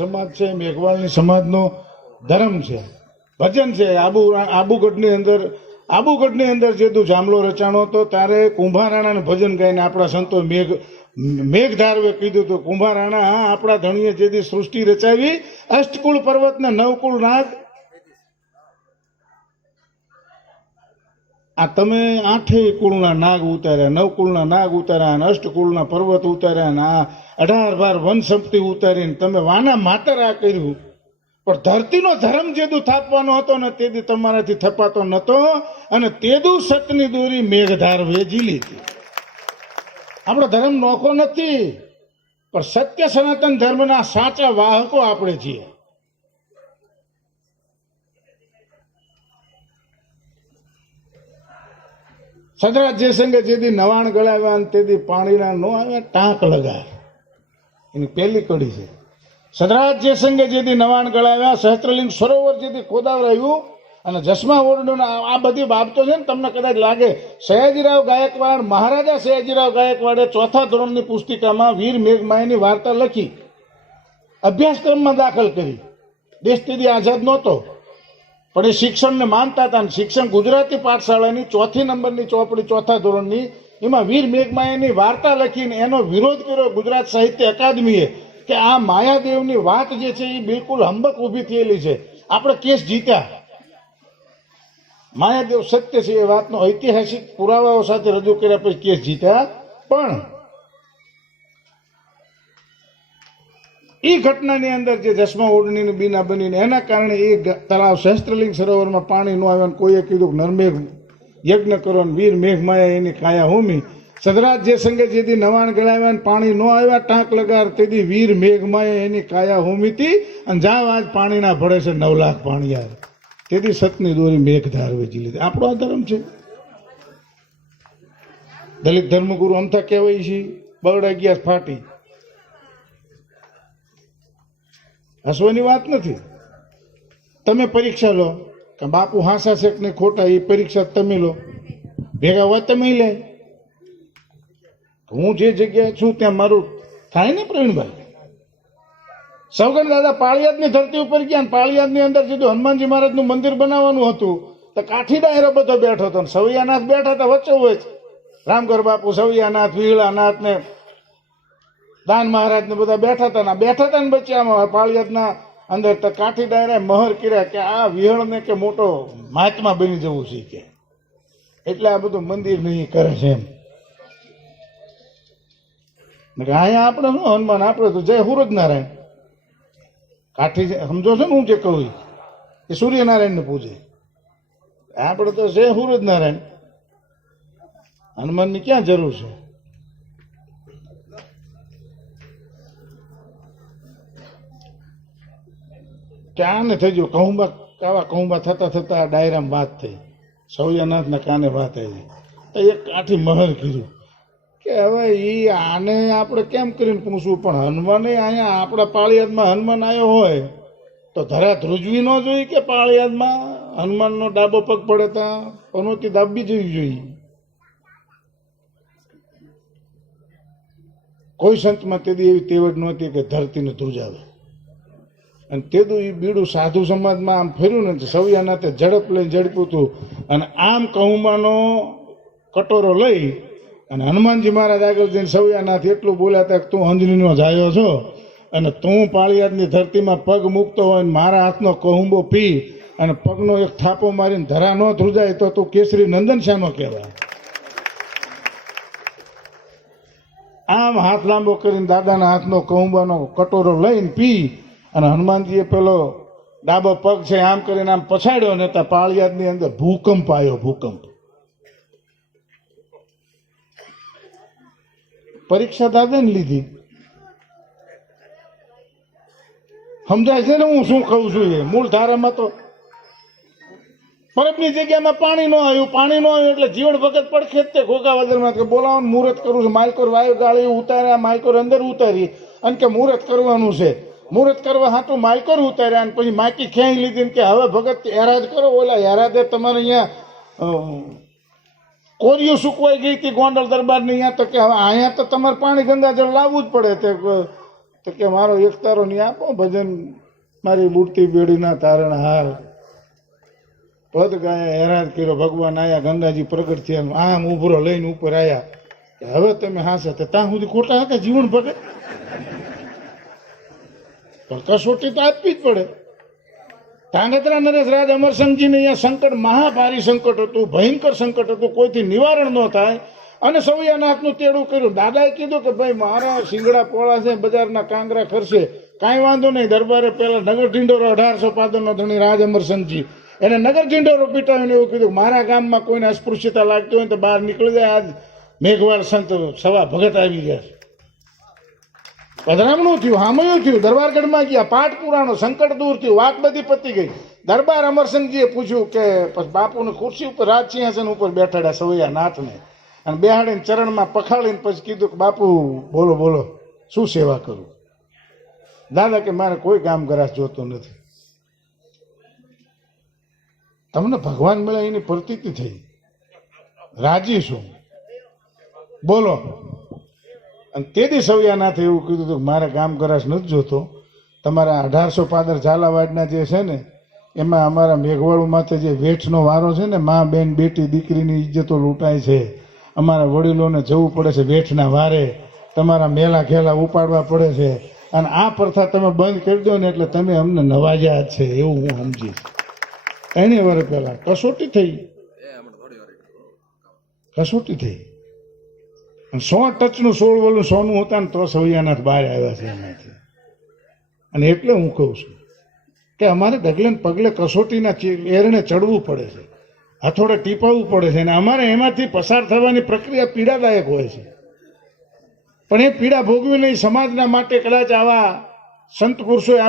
સમાજ છે મેઘવાળની સમાજનો ધર્મ છે. ભજન છે, આબુ, આબુગઢની અંદર આબુગઢની અંદર જે તું જામલો રચાણો હતો, ત્યારે કુંભારાણાને ભજન ગાઈને આપણા સંતો મેઘ, મેઘધારવે કીધું હતું, કુંભારાણા આપણા ધણીએ જેથી સૃષ્ટિ રચાવી, અષ્ટકુળ પર્વતને નવકુળ નાગ આ તમે આઠેય કુળના નાગ ઉતાર્યા, નવ કુળના નાગ ઉતાર્યા, અને અષ્ટકુળના પર્વત ઉતાર્યા, અને આ અઢાર બાર વન સંપત્તિ ઉતારીને તમે વાના માતર આ કર્યું. પણ ધરતીનો ધર્મ જેદુ થાપવાનો હતો ને તેદી તમારાથી થપાતો નહોતો અને તેદુ સતની દોરી મેઘધાર વેજી લીધી. આપણો ધર્મ નોખો નથી, પણ સત્ય સનાતન ધર્મના સાચા વાહકો આપણે છીએ. સદરાજ જયશંકર જેથી નવાણ ગળાવ્યા અને તેથી પાણીના નો આવ્યા, ટાંક લગાય એની પહેલી કડી છે. સદરાજ જયશંકર જેથી નવાણ ગળાવ્યા, સહસ્ત્રલિંગ સરોવર જેથી ખોદાવરાયું અને જસમા ઓરડું આ બધી બાબતો છે ને તમને કદાચ લાગે, સયાજીરાવ ગાયકવાડ, મહારાજા સયાજીરાવ ગાયકવાડે ચોથા ધોરણની પુસ્તિકામાં વીર મેઘમાયની વાર્તા લખી. અભ્યાસક્રમમાં દાખલ કરી. દેશ તેથી આઝાદ નહોતો. પણ એ શિક્ષણને માનતા હતા અને શિક્ષણ ગુજરાતી પાઠશાળાની ચોથી નંબરની ચોપડી ચોથા ધોરણની, એમાં વીર મેઘમાયાની વાર્તા લખીને એનો વિરોધ કર્યો ગુજરાત સાહિત્ય અકાદમીએ કે આ માયાદેવની વાત જે છે એ બિલકુલ હંબક ઊભી થયેલી છે. આપણે કેસ જીત્યા. માયાદેવ સત્ય છે એ વાતનો ઐતિહાસિક પુરાવાઓ સાથે રજૂ કર્યા પછી કેસ જીત્યા. પણ એ ઘટનાની અંદર જે જસમા ઓઢણીની બીના બનીને, એના કારણે એ તળાવ શહેસ્ત્રલિંગ સરોવરમાં પાણી ન અને કોઈએ કીધું નરમેઘ યજ્ઞ કરો ને વીર મેઘમાયા એની કાયા હોમી. સદરાજ જે સંગે જેથી નવાણ ગળાવ્યા ને પાણી ન આવ્યા, ટાંક લગાર તેથી વીર મેઘમાયા એની કાયા હોમીતી અને જાવ આજ પાણીના ભળે છે નવ લાખ પાણી આવે તેથી સતની દોરી મેઘધાર વેચી લીધી. આપણો આ ધર્મ છે. દલિત ધર્મગુરુ અમથા કહેવાય છે બરડા ગયા ફાટી. હસવાની વાત નથી. તમે પરીક્ષા લો. કે બાપુ હાસા છે કે ખોટા, એ પરીક્ષા તમે લો. ભેગા હોય તમે લે. હું જે જગ્યાએ છું ત્યાં મારું થાય ને પ્રવીણભાઈ? સૌગન દાદા પાળિયાદની ધરતી ઉપર ગયા પાળિયાદની અંદર સીધું હનુમાનજી મહારાજનું મંદિર બનાવવાનું હતું. તો કાઠી ડાયરો બધો બેઠો હતો ને સવૈયાનાથ બેઠા હતા વચ્ચે વચ રામગર બાપુ સવૈયાનાથ, વિહળાનાથ ને દાન મહારાજ ને બધા બેઠા હતા ને બેઠા હતા ને બચ્ચામાં પાળિયાદના અંદર તો કાઠી ડાયરે મહર કર્યા કે આ વિહળ ને કે મોટો મહાત્મા બની જવું છે કે. એટલે આ બધું મંદિર નહીં કરે છે એમ. અહીંયા આપણે શું હનુમાન, આપણે તો જય હુરજ નારાયણ કાઠી સમજો છો ને હું જે કહું? એ? સૂર્યનારાયણને પૂજે. આપણે તો જય હુરજ નારાયણ હનુમાનની ક્યાં જરૂર છે? ક્યાં ને થઈ ગયું? કહુંબા કાવા કહુંબા થતા થતા ડાયરામાં વાત થઈ. સૌર્યનાથના કાને વાત આવી તો એક કાઠી મહર કીધું કે હવે એ આને આપણે કેમ કરીને પૂછવું? પણ હનુમાને અહીંયા આપણા પાળિયાદમાં હનુમાન આવ્યો હોય તો ધરા ધ્રુજવી ન જોઈ કે પાળિયાદમાં હનુમાનનો ડાબો પગ પડે ત્યાં પનોતી દાબી જવી જોઈએ. કોઈ સંતમાં તેદી એવી તેવડ નહોતી કે ધરતીને ધ્રુજાવે. અને તેદું એ બીડું સાધુ સમાજમાં આમ ફર્યું ને સવિયાના તે ઝડપ લઈને ઝડપ્યું હતું અને આમ કહુમાનો કટોરો લઈ અને હનુમાનજી મહારાજ આગળ જઈને સવિયાનાથ એટલું બોલ્યા હતા કે તું અંજનીનો જાયો છો અને તું પાળિયાદની ધરતીમાં પગ મૂકતો હોય ને મારા હાથનો કહુંબો પી અને પગનો એક થાપો મારીને ધરા ન ધ્રુજાય તો તું કેસરી નંદન શાનો કહેવાય. આમ હાથ લાંબો કરીને દાદાના હાથનો કહુંબાનો કટોરો લઈને પી અને હનુમાનજીએ પેલો ડાબો પગ છે આમ કરીને આમ પછાડ્યો ને ત્યાં પાળિયાદની અંદર ભૂકંપ આવ્યો, ભૂકંપ. પરીક્ષા દાદાને લીધી. સમજાય છે ને હું શું કહું છું એ? મૂળ ધારામાં તો પરબની જગ્યામાં પાણી ન આવ્યું, પાણી ન આવ્યું એટલે જીવન ભગત પડખે જ તે ઘોઘા વદરમાં કે બોલાવાનું મુહૂર્ત કરવું છે માયકોર વાયુ ગાળી ઉતાર્યા માયકોર અંદર ઉતારી. અને કે મુહૂર્ત કરવાનું છે. મુહૂર્ત કરવા હાટું માયકોર ઉતાર્યા અને પછી માયકી ખેંચી લીધી કે હવે ભગત હેરાદ કરો. ઓલા યારાદે તમારે અહીંયા કોરિયું સુકવાઈ ગઈ હતી ગોંડલ દરબારની અહીંયા તો કે હવે અહીંયા તો તમારે પાણી ગંગાજળ લાવવું જ પડે. તે તો કે મારો એકતારો નહીં આપો, ભજન મારી મૂર્તિ બેડીના તારણ હાર. પદ ગાયા હેરાન કર્યો, ભગવાન આયા, ગંગાજી પ્રગટ થયા આમ ઉભરો લઈને ઉપર કે હવે તમે હાસે ત્યાં સુધી ખોટા હતા જીવન ભગત? પણ કસોટી તો આપવી જ પડે. ધાંગધ્રા નરેશ રાજ અમરસિંહજીને અહીંયા સંકટ, મહાભારી સંકટ હતું, ભયંકર સંકટ હતું, કોઈથી નિવારણ ન થાય. અને સવૈયાનાથનું તેડું કર્યું. દાદાએ કીધું કે ભાઈ, મારા શિંગડા પોળા છે, બજારના કાંગરા ખરશે. કાંઈ વાંધો નહીં, દરબારે પહેલા નગર ઢીંડોરો અઢારસો પાદરનો ધણી રાજ અમરસંગજી એને નગર ઢીંડોરો પીટાવીને એવું કીધું, મારા ગામમાં કોઈને અસ્પૃશ્યતા લાગતી હોય તો બહાર નીકળી જાય, આજ મેઘવાળ સંત સવા ભગત આવી ગયા છે. પધરામણું થયું, હામયું થયું, દરબારગઢમાં ગયા પાઠ પુરાણો સંકટ દૂર થયું, વાત બધી પતી ગઈ. દરબાર અમરસિંહજીએ પૂછ્યું કે, પછી બાપુને ખુરશી ઉપર રાજ સિંહાસન ઉપર બેઠાડ્યા સવૈયા નાથને? અને બેહાડીને ચરણમાં પખાડીને પછી કીધું કે, બાપુ, બોલો બોલો, શું સેવા કરું? દાદા, કે મારે કોઈ કામ ગરાસ જોતો નથી. તમને ભગવાન મળે એની પ્રતીતિ થઈ. રાજી છું. બોલો. અને તે દી સવૈયાનાથે એવું કીધું હતું મારે કામ કરાશ નથી જોતો. તમારા અઢારસો પાદર ઝાલાવાડના જે છે ને એમાં અમારા મેઘવાળું માથે જે વેઠનો વારો છે ને મા બેન બેટી દીકરીની ઇજ્જતો લૂંટાય છે. અમારા વડીલોને જવું પડે છે વેઠના વારે. તમારા મેલા ખેલા ઉપાડવા પડે છે. અને આ પ્રથા તમે બંધ કરી દો ને એટલે તમે અમને નવાજ્યા છે એવું હું સમજીશ એને વર્ષ પહેલા કસોટી થઈ. કસોટી થઈ. સો ટચનું સોળ વલું સોનું હતા ને તો સવૈયાનાથ બહાર આવ્યા છે એમાંથી. અને એટલે હું કહું છું કે અમારે ડગલે પગલે કસોટીના એરણે ચડવું પડે છે. હથોડે ટીપાવવું પડે છે અને અમારે એમાંથી પસાર થવાની પ્રક્રિયા પીડાદાયક હોય છે. પણ એ પીડા ભોગવી નહીં સમાજના માટે કદાચ આવા સંત પુરુષોએ